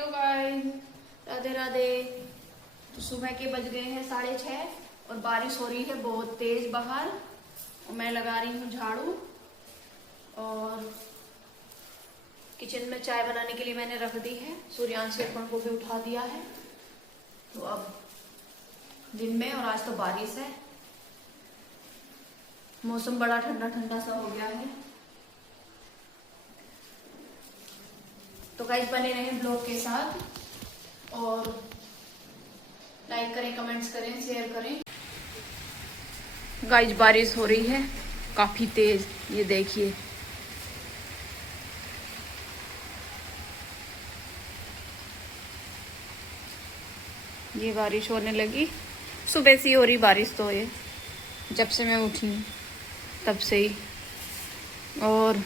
Hello guys, Radhe Radhe. तो सुबह के बज गए हैं 6:30 और बारिश हो रही है बहुत तेज बाहर। और मैं लगा रही हूँ झाड़ू और किचन में चाय बनाने के लिए मैंने रख दी है। सूर्यांश अर्पण को भी उठा दिया है। तो अब दिन में, और आज तो बारिश है, मौसम बड़ा ठंडा ठंडा सा हो गया है। तो गाइस बने रहें ब्लॉग के साथ और लाइक करें, कमेंट्स करें, शेयर करें। गाइस बारिश हो रही है काफी तेज, ये देखिए। ये बारिश होने लगी, सुबह से ही हो रही बारिश। तो ये जब से मैं उठी हूँ तब से ही। और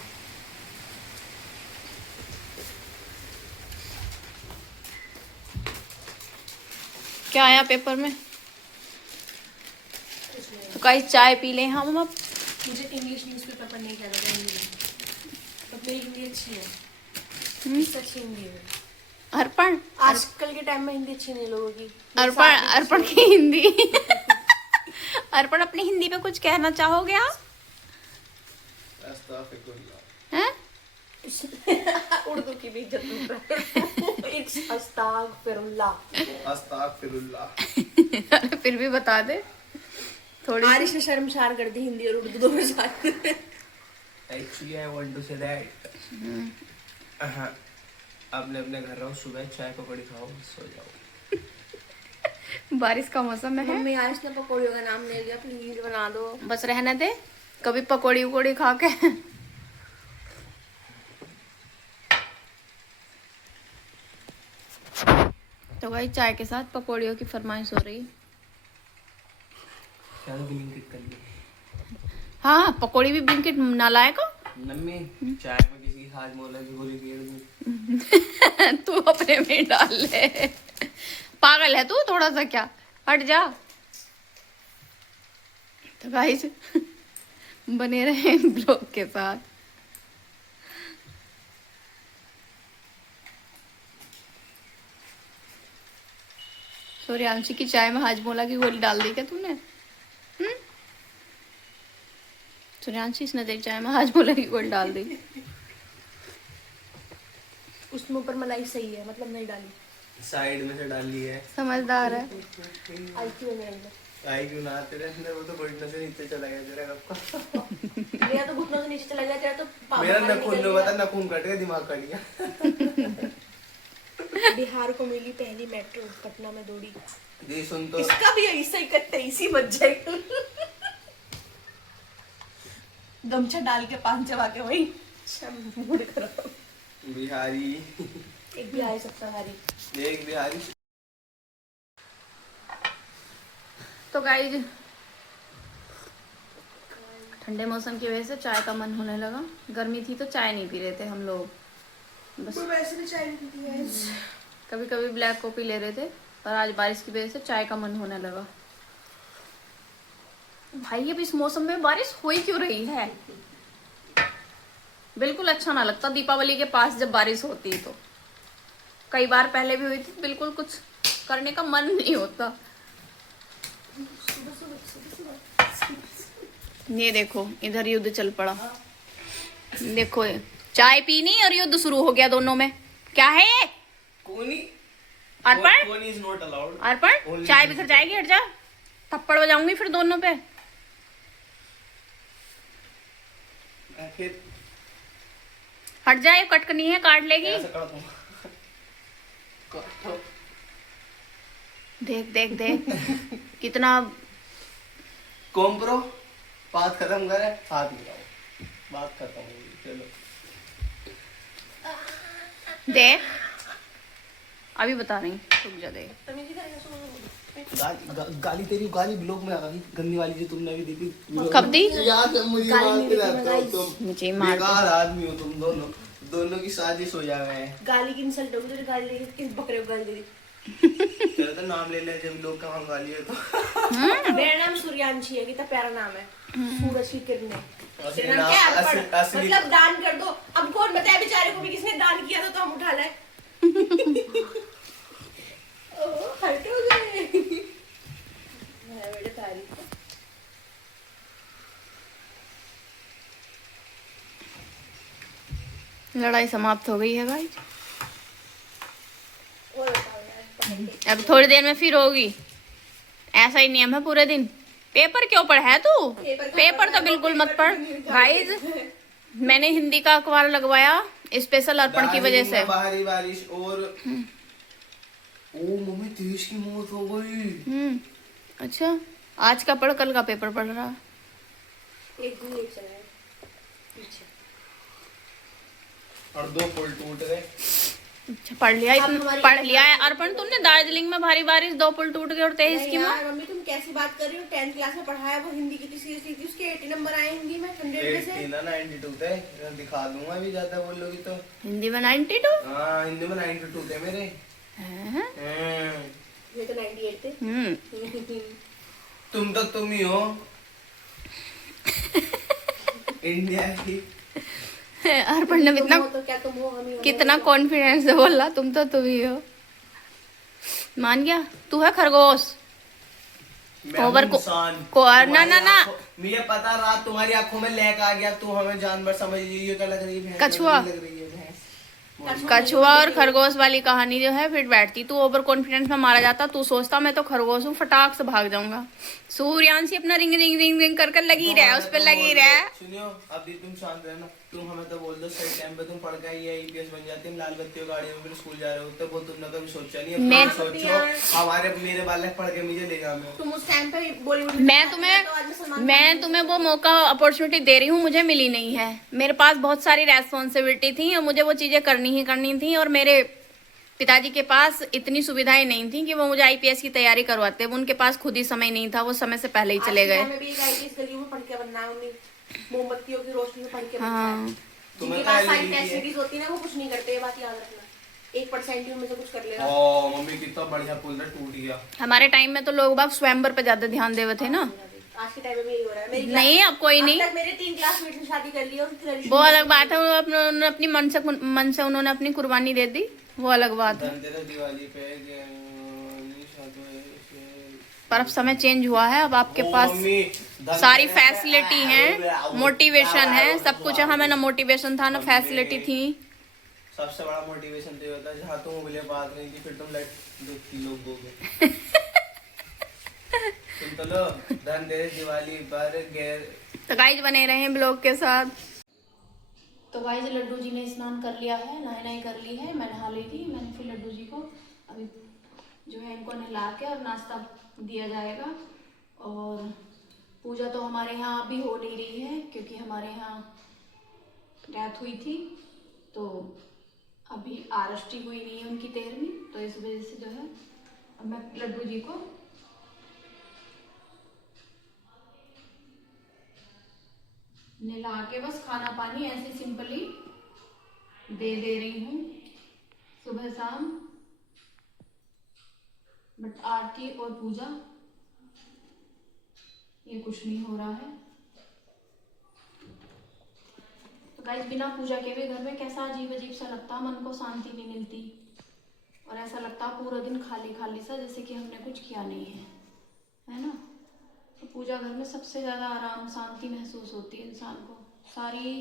क्या आया पेपर में? तो गाइस चाय पी लें हम अब। मुझे इंग्लिश न्यूज़पेपर पढ़ने की आदत है। तो मेरी हिंदी अच्छी है, अच्छी हिंदी है। अर्पण, आजकल के टाइम में हिंदी अच्छी नहीं लोगों की। अर्पण की हिंदी अर्पण, अपनी हिंदी पे कुछ कहना चाहोगे आप? हैं? उर्दू की भी इज्जत। इट्स अस्तगफिरुल्लाह। अरे फिर भी बता दे थोड़ी। आरिश ने शर्मसार कर दी हिंदी और उर्दू दोनों साथ। Actually, I want to say that अपने अपने घर रहो, सुबह चाय पकौड़ी खाओ, सो जाओ। बारिश का मौसम है। मम्मी आरिश ने पकौड़ियों का नाम ले लिया, प्लीज बना दो। बस रहने दे, कभी पकौड़ी उकौड़ी खा के। तो भाई चाय के साथ पकौड़ियों की फरमाइश हो रही। चलो ब्लिंकिट कर ली। हाँ, पकौड़ी भी ब्लिंकिट नालायक हो। मम्मी चाय में किसी हाजमोला की गोली फेर दी। तू अपने में डाल ले, पागल है तू थोड़ा सा, क्या हट जा। तो गाइस बने रहे ब्लॉग के साथ। सूर्यांशी की चाय में हाजमोला की गोली डाल दी क्या तूने? सूर्यांशी, इसने तेरी चाय में हाजमोला की गोली डाल दी। उसमें ऊपर मलाई सही है, मतलब नहीं डाली, साइड में से डाली है। समझदार है। आई क्यों नहीं डाली? आई क्यों ना तेरे अंदर, वो तो घुटने से नीचे चला गया तेरा कब का। मेरा तो घुटनों से नीचे चला गया, तेरा तो मेरा नखून में बता, नखून कट गया, दिमाग कट गया। बिहार को मिली पहली मेट्रो, पटना में दौड़ी। ये सुन तो, इसका भी ऐसा ही कट्टे, इसी बच जाएगा। गमछा डाल के पान चबा के वही मूड खराब। बिहारी एक बिहारी सबसे भारी, एक बिहारी। तो गाइस ठंडे मौसम की वजह से चाय का मन होने लगा। गर्मी थी तो चाय नहीं पी रहे थे हम लोग, बस वैसे भी चाय नहीं पीती है। कभी कभी ब्लैक कॉफी ले रहे थे। पर आज बारिश की वजह से चाय का मन होने लगा। भाई अब इस मौसम में बारिश हो ही क्यों रही है? बिल्कुल अच्छा ना लगता दीपावली के पास जब बारिश होती है। तो कई बार पहले भी हुई थी, बिल्कुल कुछ करने का मन नहीं होता। ये देखो इधर युद्ध चल पड़ा। देखो चाय पीनी और युद्ध शुरू हो गया दोनों में। क्या है ये? कोनी अर्पण, कोनी इज नॉट अलाउड। अर्पण चाय बिखर जाएगी, हट जा। थप्पड़ बजाऊंगी फिर दोनों पे। फिर हट जाए, कटकनी है, काट लेगी। ऐसा कर दूंगा। देख देख देख कितना। कॉम्प्रो बात खत्म करे, हाथ मिलाओ, बात खत्म हो गई। चलो दे, अभी बता रही, रुक जा। दे गाली तेरी, गाली ब्लॉग में आ गई गंदी वाली जो तुमने अभी दी थी। कब दी? याद है मुझे, मारते रहते हो तुम। मुझे मार बेकार आदमी हो तुम दोनों, दोनों की साजिश हो जावे है। गाली की इंसल्ट होगी, तेरी गाली लेके किस बकरे को गाली दे दी? चलो तो नाम ले ले, जब लोग का गाली है तो। मेरा नाम सूर्यांशी है, कितना प्यारा नाम है। सूरज की किरणें। असली तेरा नाम क्या है? असली- अर्पण। असली- मतलब दान कर दो। अब कौन बताए बेचारे को भी किसने दान किया था तो हम उठा लाए। लड़ाई समाप्त हो गई है भाई। और बताओ यार, पढ़ाई कैसी अब थोड़ी देर में फिर होगी। ऐसा ही नियम है पूरे दिन। पेपर क्यों पढ़ है तू? पेपर तो बिल्कुल मत पढ़ गाइज। मैंने हिंदी का अखबार लगवाया स्पेशल अर्पण की वजह से। बाहरी बारिश और ओ मम्मी तेज की मौत हो गई। अच्छा, आज का पढ़, कल का पेपर पढ़ रहा। एक दिन एक चला है पीछे। और 2 पुल टूट गए। अच्छा, पढ़ लिया, इतना पढ़ लिया है अर्पण तुमने। दार्जिलिंग में भारी बारिश, 2 पुल टूट गए और 23 की यार मम्मी तुम कैसी बात कर रही हो? 10th क्लास में पढ़ाया वो हिंदी की सीरीज थी, उसके 80 नंबर आए हिंदी में 100 में से। 92 थे। दिखा दूंगा अभी, ज्यादा बोलोगी तो। हिंदी में 92। हाँ हिंदी में 92 थे मेरे। ये तो 98 थे। तुम ही हो इंडिया की। अर्पण ने इतना तो क्या तुम हो, हम ही हो। कितना कॉन्फिडेंस से बोला, तुम ही हो। मान गया तू है खरगोश। ओवर को ना मुझे पता रात तुम्हारी आंखों में लैक आ गया, तू हमें जानवर समझ रही है। क्या लग रही है? कछुआ। लग रही है भैंस। कछुआ और खरगोश वाली कहानी जो है फिर बैठती। तू ओवर कॉन्फिडेंस में मारा जाता, तू सोचता मैं तो खरगोश हूँ, फटाक से भाग जाऊंगा। सूर्यांशी अपना रिंग रिंग रिंग रिंग कर लगी रहे, उस पर लगी रहे। सुनियो अभी तुम शांत रहना। तुम हमें तो बोल दो सही टाइम पे तुम पढ़ के आई आईपीएस बन जाती। हम लाल बत्तियों गाड़ी में फिर स्कूल जा रहे होते, वो तुमने कभी सोचा नहीं। मैं सोचो हमारे मेरे बालक पढ़ के मुझे ले जाओ। तुम उस टाइम पे बॉलीवुड मैं तुम्हें वो मौका अपॉर्चुनिटी दे रही हूँ, मुझे मिली नहीं है। मेरे पास बहुत सारी रेस्पॉन्सिबिलिटी थी और मुझे वो चीजें करनी ही करनी थी। और मेरे पिताजी के पास इतनी सुविधाएं नहीं थी कि वो मुझे आईपीएस की तैयारी करवाते। वो उनके पास खुद ही समय नहीं था, वो समय से पहले ही चले गए। मोमबत्तियों की रोशनी में पढ़ के हाँ, जिनके पास सारी फैसिलिटीज होती है ना, वो कुछ नहीं करते। ये बात याद रखना। 1% ही उनमें से कुछ कर लेगा। ओ मम्मी कितना बढ़िया पुल था, टूट गया। हमारे टाइम में तो लोग बाग स्वयंवर पे ज्यादा ध्यान देवे थे ना। आज के टाइम में यही हो रहा है। मेरी नहीं, अब कोई नहीं। अब तक मेरे 3 क्लासमेट ने शादी कर ली और वो अलग बात है। उन्होंने अपनी मन से उन्होंने अपनी कुर्बानी दे दी, वो अलग बात है। दिवाली पे पर अब समय चेंज हुआ है। अब आपके पास सारी फैसिलिटी है, मोटिवेशन है, सब कुछ है। हमें ना मोटिवेशन था ना फैसिलिटी थी। सबसे बड़ा मोटिवेशन तो ये होता है जहाँ तुम उंगलियां बात नहीं थी, फिर तुम लोग हो गए। तुम तो लो धनतेरस दिवाली पर गैर। तो गाइस बने रहे ब्लॉग के साथ। तो गाइस लड्डू जी ने स्नान कर लिया है, नहाई कर ली है। मैं नहा ली थी। मैंने फिर लड्डू जी को अभी जो है इनको नहला के और नाश्ता दिया जाएगा। और पूजा तो हमारे यहाँ अभी हो नहीं रही है क्योंकि हमारे यहाँ डेथ हुई थी, तो अभी आरष्टी हुई नहीं है उनकी 13वीं। तो इस वजह से जो है अब मैं लड्डू जी को नहला के बस खाना पानी ऐसे सिंपली दे रही हूँ सुबह शाम। बट आरती और पूजा ये कुछ नहीं हो रहा है। तो गाइस बिना पूजा के भी घर में कैसा अजीब अजीब सा लगता, मन को शांति नहीं मिलती और ऐसा लगता पूरा दिन खाली खाली सा, जैसे कि हमने कुछ किया नहीं है ना। तो पूजा घर में सबसे ज्यादा आराम शांति महसूस होती है इंसान को। सारी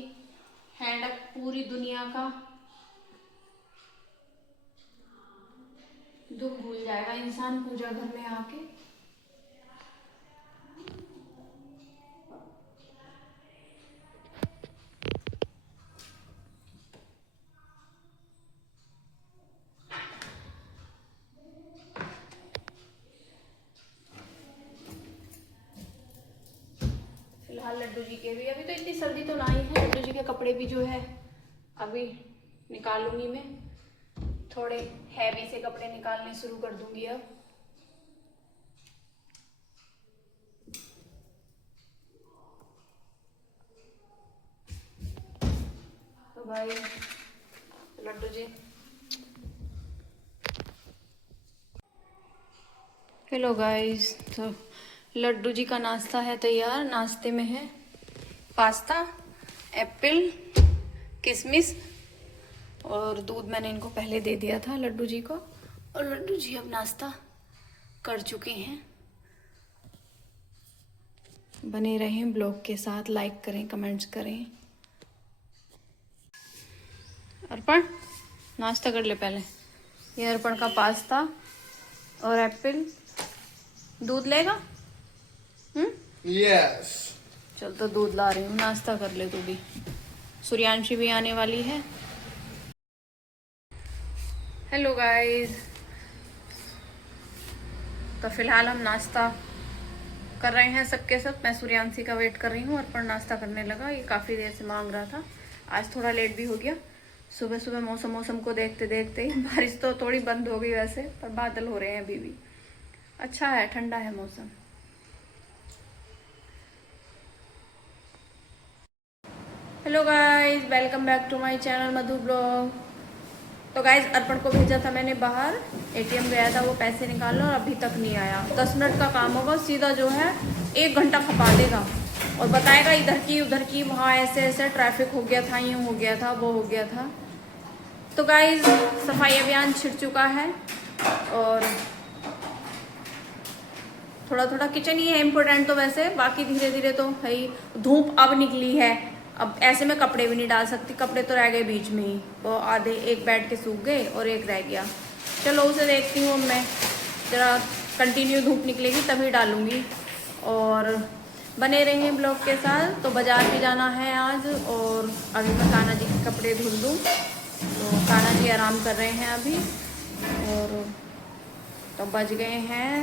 हैडक पूरी दुनिया का दुख भूल जाएगा इंसान पूजा घर में आके। फिलहाल लड्डू जी के भी अभी तो इतनी सर्दी तो ना ही है। लड्डू जी के कपड़े भी जो है अभी निकालूंगी मैं। थोड़े हैवी से कपड़े निकालने शुरू कर दूंगी अब। तो भाई लड्डू जी, हेलो गाइस। तो लड्डू जी का नाश्ता है तैयार। नाश्ते में है पास्ता, एप्पल, किशमिश और दूध। मैंने इनको पहले दे दिया था लड्डू जी को और लड्डू जी अब नाश्ता कर चुके हैं। बने रहें ब्लॉग के साथ, लाइक करें, कमेंट्स करें। अर्पण नाश्ता कर ले पहले। ये अर्पण का पास्ता और एप्पल। दूध लेगा? यस। चल तो दूध ला रही हूँ, नाश्ता कर ले तू भी। सूर्यांशी भी आने वाली है। हेलो गाइस, तो फिलहाल हम नाश्ता कर रहे हैं सबके सब। मैं सूर्यांशी का वेट कर रही हूँ। अर्पण नाश्ता करने लगा, ये काफ़ी देर से मांग रहा था। आज थोड़ा लेट भी हो गया। सुबह सुबह मौसम को देखते देखते ही बारिश तो थोड़ी बंद हो गई वैसे, पर बादल हो रहे हैं अभी भी। अच्छा है, ठंडा है मौसम। Hello guys, welcome back to my channel Madhu blog. तो गाइस, अर्पण को भेजा था मैंने बाहर, एटीएम गया था वो पैसे निकालना, और अभी तक नहीं आया। 10 मिनट का काम होगा, सीधा जो है 1 घंटा खपा देगा और बताएगा इधर की उधर की, वहाँ ऐसे ऐसे ट्रैफिक हो गया था, यूँ हो गया था, वो हो गया था। तो गाइस, सफाई अभियान छिड़ चुका है और थोड़ा थोड़ा किचन ही है इम्पोर्टेंट तो वैसे, बाकी धीरे धीरे तो है ही। धूप अब निकली है, अब ऐसे में कपड़े भी नहीं डाल सकती। कपड़े तो रह गए बीच में ही, वो आधे एक बैठ के सूख गए और एक रह गया। चलो उसे देखती हूँ मैं, जरा कंटिन्यू धूप निकलेगी तभी डालूँगी। और बने रहिए ब्लॉग के साथ। तो बाज़ार भी जाना है आज, और अभी मैं कान्हा जी के कपड़े धुल दूँ। तो कान्हा जी आराम कर रहे हैं अभी, और तो बज गए हैं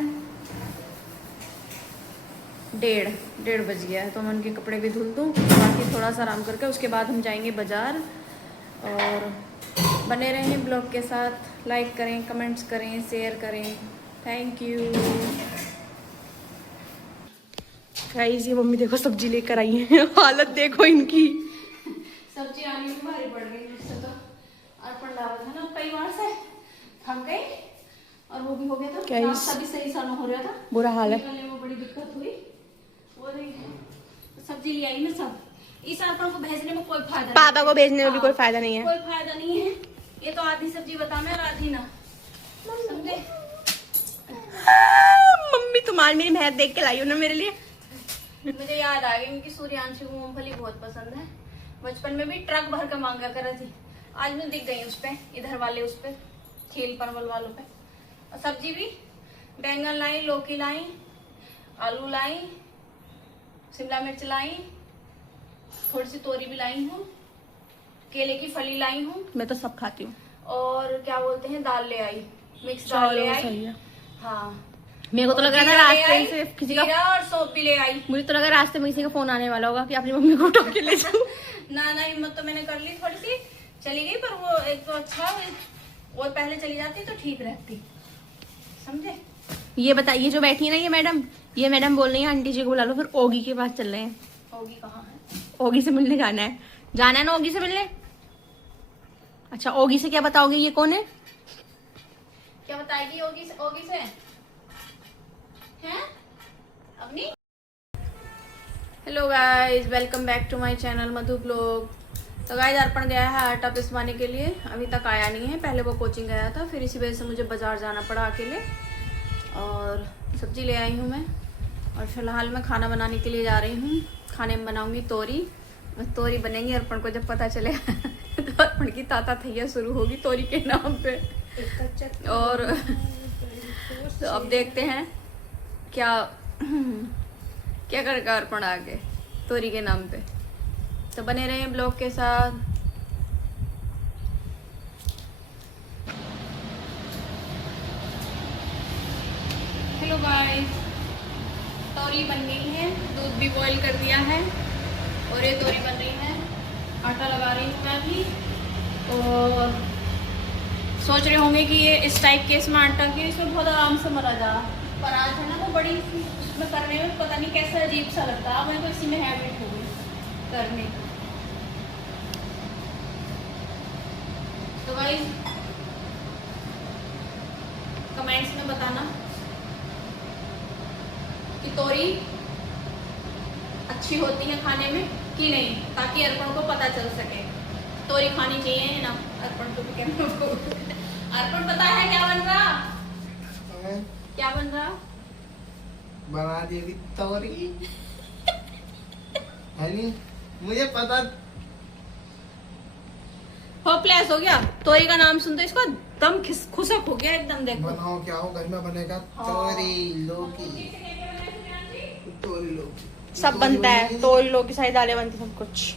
1:30 बज गया है। तो मैं उनके कपड़े भी धुल दूँ, बाकी थोड़ा सा आराम करके उसके बाद हम जाएंगे बाज़ार। और बने रहें ब्लॉग के साथ, लाइक करें, कमेंट्स करें, शेयर करें। Thank you guys. ये मम्मी देखो सब्जी लेकर आई है, हालत देखो इनकी। सब्जी आने में भारी पड़ गई मुझसे तो। अर्पण डाला था ना कई बार से, थक गई और वो भी हो गया था, नाश्ता भी सही सा हो रहा था, बुरा हाल है। निकलने में बड़ी दिक्कत हुई। वो सब्जी ले आई मैं सब। इस अर्पण को भेजने में कोई फायदा नहीं, पापा को भेजने में भी कोई फायदा नहीं है, कोई फायदा नहीं है। ये तो आधी सब्जी बता मैं और आधी ना, समझे? मम्मी तुम्हारी मेरी मेहनत देख के लाई हो ना मेरे लिए। मुझे याद आ गई, उनकी सूर्यांशी को मूंगफली बहुत पसंद है। बचपन में भी ट्रक भर कर मांगा कर थी। आज मैं दिख गई उस पे, इधर वाले उस पे, खेल परवल वालों पे। और सब्जी भी बैंगन लाई, लौकी लाई, आलू लाई, शिमला मिर्च लाई, थोड़ी सी तोरी भी लाई हूँ, केले की फली लाई हूँ। मैं तो सब खाती हूँ। और क्या बोलते हैं, दाल ले आई, मिक्स दाल ले आई। हाँ, मेरे को तो लग रहा था रास्ते से किसी का, और सौंफ भी ले आई। मुझे तो लगा रास्ते में किसी का फोन आने वाला होगा कि अपनी मम्मी को उठा के ले जाओ। ना हिम्मत तो मैंने कर ली, थोड़ी सी चली गई, पर वो एक तो अच्छा, और पहले चली जाती तो ठीक रहती, समझे? ये बताइए, जो बैठी है ना ये मैडम बोल रही है आंटी जी को बुला लो, फिर ओगी के पास चल रहे हैं। ओगी कहाँ है? ओगी से मिलने जाना है ना, ओगी से मिलने। अच्छा, ओगी से क्या बताओगे, ये कौन है? क्या बताएगी ओगी से हैं? अपनी। Hello guys, welcome back to my channel Madhu blog. तो गाइस, अर्पण गया है आटा पिसवाने के लिए, अभी तक आया नहीं है। पहले वो कोचिंग गया था, फिर इसी वजह से मुझे बाजार जाना पड़ा अकेले। और सब्जी ले आई हूँ मैं, और फिलहाल मैं खाना बनाने के लिए जा रही हूँ। खाने में बनाऊंगी तोरी बनेगी। अर्पण को जब पता चले तो अर्पण की ताता थैया शुरू होगी तोरी के नाम पे। और तो अब देखते हैं क्या करेगा अर्पण आगे तोरी के नाम पे। तो बने रहे ब्लॉग के साथ। हेलो गाइस, तोरी बन गई है, दूध भी बॉईल कर दिया है, और ये तोरी बन रही है। आटा लगा रही हूँ मैं अभी। और सोच रहे होंगे कि ये इस टाइप के इसमें आटा की इसमें बहुत आराम से मरा जा, पर आज है ना वो बड़ी उसमें करने में पता नहीं कैसा अजीब सा लगता है। मैं तो इसी में हैबिट हो गई करने की। तो गाइस, कमेंट्स में बताना कि तोरी अच्छी होती है खाने में कि नहीं, ताकि अर्पण को पता चल सके। तोरी खानी चाहिए ना अर्पण को भी कहना। अर्पण पता है क्या बन रहा? क्या बन रहा? बना दी अभी तोरी। है नहीं, मुझे पता होपलेस हो गया। तोरी का नाम सुनते इसको दम खुशक हो गया एकदम। देखो बनाओ क्या हो घर में बनेगा? तोरी लौकी, तोरी लौकी सब बनता है, तोरी लौकी सारी दालें बनती, सब कुछ।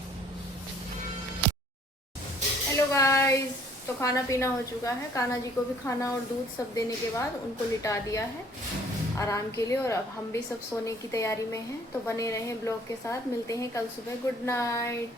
हेलो गाइस, तो खाना पीना हो चुका है। कान्हा जी को भी खाना और दूध सब देने के बाद उनको लिटा दिया है आराम के लिए, और अब हम भी सब सोने की तैयारी में हैं। तो बने रहें ब्लॉग के साथ, मिलते हैं कल सुबह। Good night.